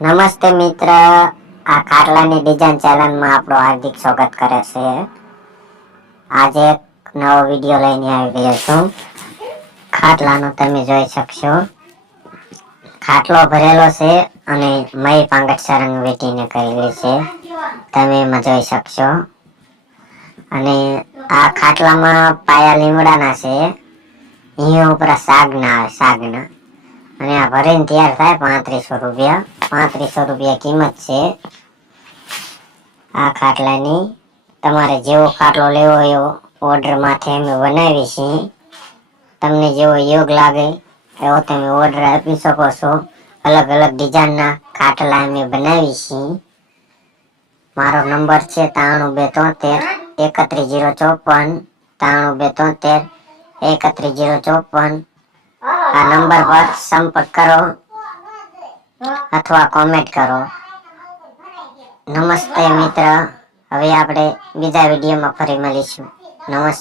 નમસ્તે મિત્ર. આ ખાટલાની ડિઝાઇન ચેનલમાં આપણું હાર્દિક સ્વાગત કરે છે. આજે એક નવો વીડિયો લઈને આવી ગયો છું. ખાટલાનો તમે જોઈ શકશો. ખાટલો ભરેલો છે અને મય પાંગટ સરંગ વેટીને કરેલી છે. તમે એમાં જોઈ શકશો. અને આ ખાટલામાં પાયા લીમડાના છે. અહીંયા ઉપર સાગના આવે સાગના. અને આ ભરીને તૈયાર થાય પાંત્રીસો રૂપિયા. પાંત્રીસો રૂપિયા કિંમત છે. આ ખાટલાની. તમારે જેવો ખાટલો લેવો હોય ઓર્ડર માથે અમે બનાવી છીએ. તમને જેવો યોગ લાગે એવો તમે ઓર્ડર આપી શકો છો. અલગ અલગ ડિઝાઇનના ખાટલા અમે બનાવી છીએ. મારો નંબર છે ત્રાણું બે તોતેર એકત્રીસ જીરો ચોપન. ત્રાણું બે તોતેર એકત્રીસ જીરો ચોપન. આ નંબર પર સંપર્ક કરો અથવા કોમેન્ટ કરો. નમસ્તે મિત્ર. હવે આપણે બીજા વિડીયોમાં ફરી મળીશું. નમસ્તે.